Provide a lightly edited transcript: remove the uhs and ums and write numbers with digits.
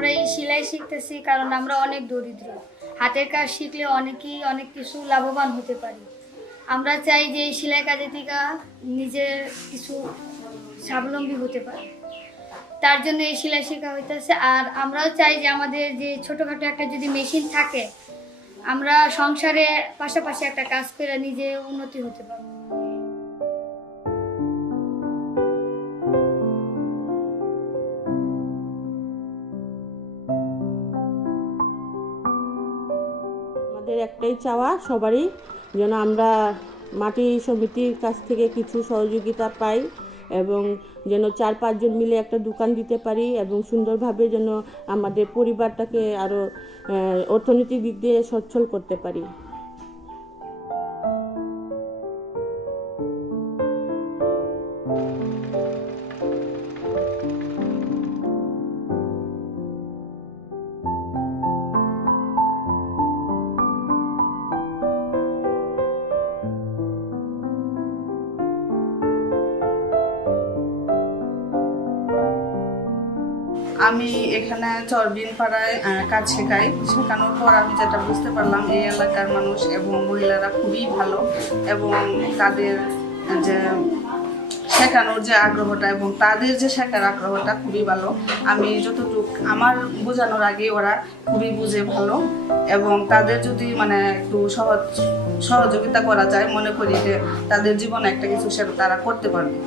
আমরা এই সেলাই শিখতেছি কারণ আমরা অনেক দরিদ্র। হাতের কাজ শিখলে অনেক কিছু লাভবান হতে পারি। আমরা চাই যে এই সেলাই কাজের থেকে নিজের কিছু স্বাবলম্বী হতে পারি, তার জন্য এই সেলাই শেখা হইতেছে। আর আমরাও চাই যে আমাদের যে ছোটোখাটো একটা যদি মেশিন থাকে, আমরা সংসারে পাশাপাশি একটা কাজ করে নিজে উন্নতি হতে পারবো। আমাদের একটাই চাওয়া সবারই, যেন আমরা মাটি সমিতির কাছ থেকে কিছু সহযোগিতা পাই এবং যেন 4-5 জন মিলে একটা দোকান দিতে পারি এবং সুন্দরভাবে যেন আমাদের পরিবারটাকে আরও অর্থনৈতিক দিক দিয়ে সচ্ছল করতে পারি। আমি এখানে চরবিনপাড়ায় কাজ শেখাই। শেখানোর পর আমি যেটা বুঝতে পারলাম, এই এলাকার মানুষ এবং মহিলারা খুবই ভালো এবং তাদের যে শেখানোর যে আগ্রহটা এবং তাদের যে শেখার আগ্রহটা খুবই ভালো। আমি যতটুকু আমার বোঝানোর আগে ওরা খুবই বুঝে ভালো এবং তাদের যদি একটু সহযোগিতা করা যায়, মনে করি যে তাদের জীবনে একটা কিছু সেটা তারা করতে পারবে।